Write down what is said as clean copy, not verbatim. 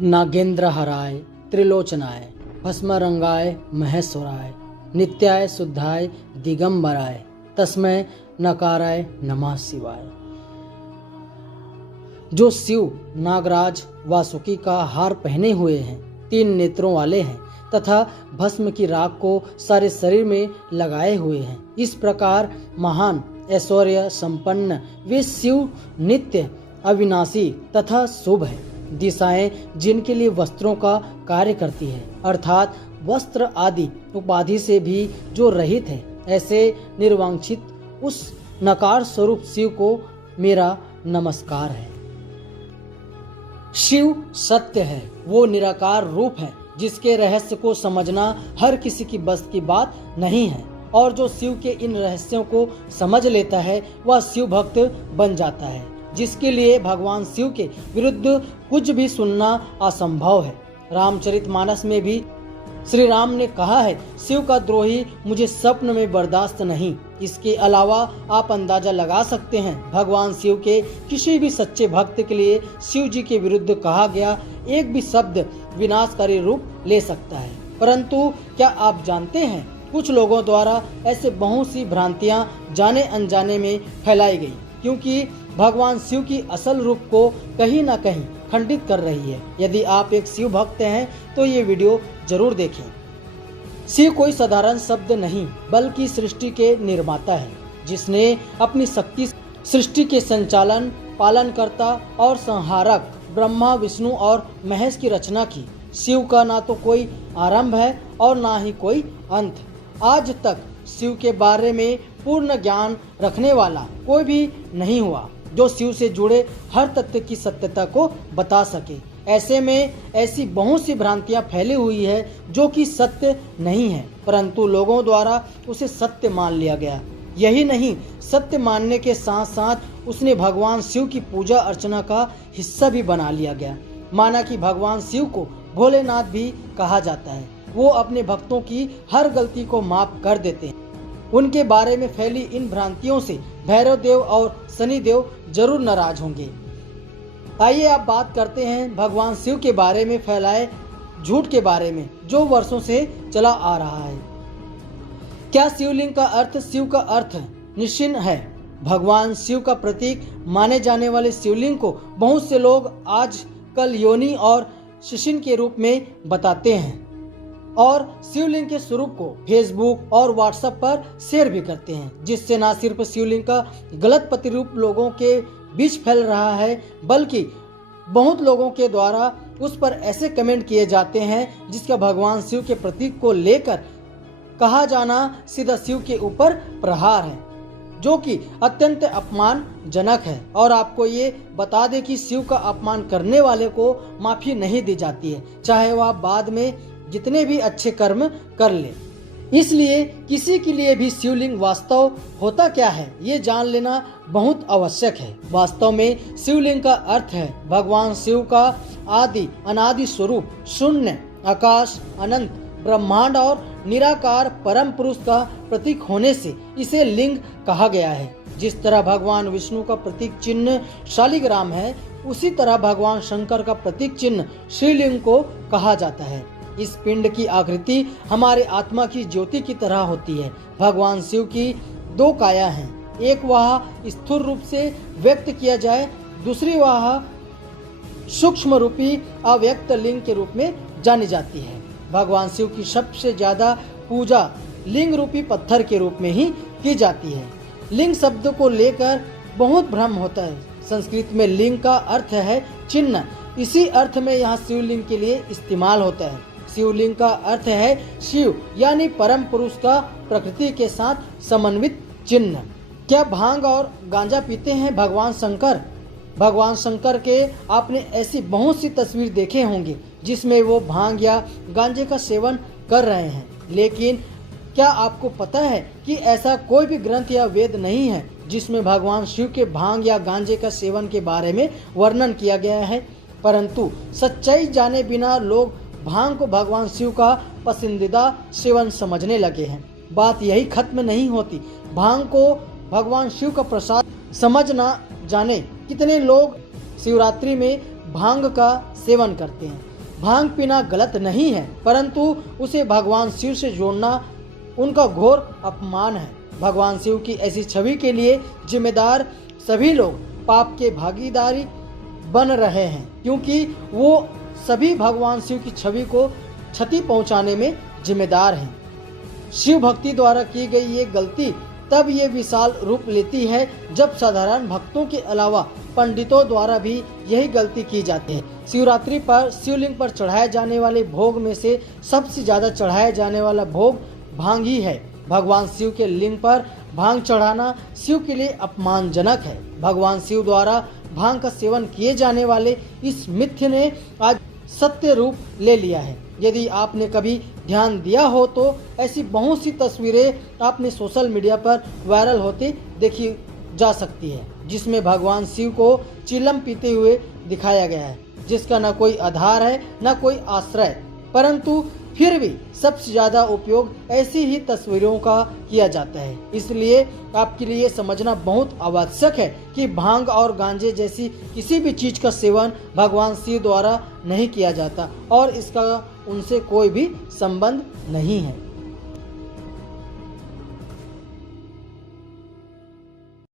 नागेंद्र हराय त्रिलोचनाय भस्मरंगाय महेश्वराय नित्याय शुद्धाय दिगंबराय तस्मै नकाराय नमः शिवाय। जो शिव नागराज वासुकी का हार पहने हुए हैं, 3 नेत्रों वाले हैं तथा भस्म की राख को सारे शरीर में लगाए हुए हैं, इस प्रकार महान ऐश्वर्य संपन्न वे शिव नित्य अविनाशी तथा शुभ है। दिशाएं जिनके लिए वस्त्रों का कार्य करती है, अर्थात वस्त्र आदि उपाधि से भी जो रहित है, ऐसे निर्वांछित उस नकार स्वरूप शिव को मेरा नमस्कार है। शिव सत्य है, वो निराकार रूप है जिसके रहस्य को समझना हर किसी की बस की बात नहीं है, और जो शिव के इन रहस्यों को समझ लेता है वह शिव भक्त बन जाता है, जिसके लिए भगवान शिव के विरुद्ध कुछ भी सुनना असंभव है। रामचरितमानस में भी श्री राम ने कहा है, शिव का द्रोही मुझे स्वप्न में बर्दाश्त नहीं। इसके अलावा आप अंदाजा लगा सकते हैं, भगवान शिव के किसी भी सच्चे भक्त के लिए शिव जी के विरुद्ध कहा गया एक भी शब्द विनाशकारी रूप ले सकता है। परंतु क्या आप जानते हैं, कुछ लोगों द्वारा ऐसे बहुत सी भ्रांतियां जाने अनजाने में फैलाई गई, क्योंकि भगवान शिव की असल रूप को कहीं न कहीं खंडित कर रही है। यदि आप एक शिव भक्त हैं तो ये वीडियो जरूर देखें। शिव कोई साधारण शब्द नहीं, बल्कि सृष्टि के निर्माता है, जिसने अपनी शक्ति सृष्टि के संचालन, पालनकर्ता और संहारक ब्रह्मा, विष्णु और महेश की रचना की। शिव का ना तो कोई आरंभ है और ना ही कोई अंत। आज तक शिव के बारे में पूर्ण ज्ञान रखने वाला कोई भी नहीं हुआ जो शिव से जुड़े हर तथ्य की सत्यता को बता सके। ऐसे में ऐसी बहुत सी भ्रांतियां फैली हुई है जो कि सत्य नहीं है, परंतु लोगों द्वारा उसे सत्य मान लिया गया। यही नहीं, सत्य मानने के साथ साथ उसने भगवान शिव की पूजा अर्चना का हिस्सा भी बना लिया गया। माना कि भगवान शिव को भोलेनाथ भी कहा जाता है। वो अपने भक्तों की हर गलती को माफ कर देते हैं। उनके बारे में फैली इन भ्रांतियों से भैरव देव और शनि देव जरूर नाराज होंगे। आइए आप बात करते हैं भगवान शिव के बारे में फैलाए झूठ के बारे में, जो वर्षों से चला आ रहा है। क्या शिवलिंग का अर्थ शिव का अर्थ निश्चिन्न है? भगवान शिव का प्रतीक माने जाने वाले शिवलिंग को बहुत से लोग आजकल योनि और शिशिन के रूप में बताते हैं और शिवलिंग के स्वरूप को फेसबुक और व्हाट्सएप पर शेयर भी करते हैं, जिससे न सिर्फ शिवलिंग का गलत प्रतिरूप लोगों के बीच फैल रहा है, बल्कि बहुत लोगों के द्वारा उस पर ऐसे कमेंट किए जाते हैं जिसका भगवान शिव के प्रतीक को लेकर कहा जाना सीधा शिव के ऊपर प्रहार है, जो कि अत्यंत अपमानजनक है। और आपको ये बता दें कि शिव का अपमान करने वाले को माफी नहीं दी जाती है, चाहे वह बाद में जितने भी अच्छे कर्म कर ले। इसलिए किसी के लिए भी शिवलिंग वास्तव होता क्या है, ये जान लेना बहुत आवश्यक है। वास्तव में शिवलिंग का अर्थ है भगवान शिव का आदि अनादि स्वरूप, शून्य, आकाश, अनंत, ब्रह्मांड और निराकार परम पुरुष का प्रतीक होने से इसे लिंग कहा गया है। जिस तरह भगवान विष्णु का प्रतीक चिन्ह शालिग्राम है, उसी तरह भगवान शंकर का प्रतीक चिन्ह शिवलिंग को कहा जाता है। इस पिंड की आकृति हमारे आत्मा की ज्योति की तरह होती है। भगवान शिव की 2 काया हैं, एक वह स्थूल रूप से व्यक्त किया जाए, दूसरी वह सूक्ष्म रूपी अव्यक्त लिंग के रूप में जानी जाती है। भगवान शिव की सबसे ज्यादा पूजा लिंग रूपी पत्थर के रूप में ही की जाती है। लिंग शब्द को लेकर बहुत भ्रम होता है। संस्कृत में लिंग का अर्थ है चिन्ह, इसी अर्थ में यहाँ शिवलिंग के लिए इस्तेमाल होता है। शिवलिंग का अर्थ है शिव यानी परम पुरुष का प्रकृति के साथ समन्वित चिन्ह। क्या भांग और गांजा पीते हैं भगवान शंकर? भगवान शंकर के आपने ऐसी बहुत सी तस्वीर देखे होंगे जिसमें वो भांग या गांजे का सेवन कर रहे हैं, लेकिन क्या आपको पता है कि ऐसा कोई भी ग्रंथ या वेद नहीं है जिसमें भगवान शिव के भांग या गांजे का सेवन के बारे में वर्णन किया गया है? परंतु सच्चाई जाने बिना लोग भांग को भगवान शिव का पसंदीदा सेवन समझने लगे हैं। बात यही खत्म नहीं होती। भांग को भगवान शिव का प्रसाद समझ ना जाने कितने लोग शिवरात्रि में भांग का सेवन करते हैं। भांग पीना गलत नहीं है, परंतु उसे भगवान शिव से जोड़ना उनका घोर अपमान है। भगवान शिव की ऐसी छवि के लिए जिम्मेदार सभी लोग पाप के भागीदारी बन रहे हैं, क्योंकि वो सभी भगवान शिव की छवि को क्षति पहुंचाने में जिम्मेदार हैं। शिव भक्ति द्वारा की गई ये गलती तब ये विशाल रूप लेती है जब साधारण भक्तों के अलावा पंडितों द्वारा भी यही गलती की जाती है। शिवरात्रि पर शिवलिंग पर चढ़ाए जाने वाले भोग में से सबसे ज्यादा चढ़ाया जाने वाला भोग भांग ही है। भगवान शिव के लिंग पर भांग चढ़ाना शिव के लिए अपमानजनक है। भगवान शिव द्वारा भांग का सेवन किए जाने वाले इस मिथ्य ने आज सत्य रूप ले लिया है। यदि आपने कभी ध्यान दिया हो तो ऐसी बहुत सी तस्वीरें आपने सोशल मीडिया पर वायरल होती देखी जा सकती है, जिसमें भगवान शिव को चिलम पीते हुए दिखाया गया है, जिसका न कोई आधार है न कोई आश्रय, परंतु फिर भी सबसे ज्यादा उपयोग ऐसी ही तस्वीरों का किया जाता है। इसलिए आपके लिए समझना बहुत आवश्यक है कि भांग और गांजे जैसी किसी भी चीज का सेवन भगवान शिव द्वारा नहीं किया जाता और इसका उनसे कोई भी संबंध नहीं है।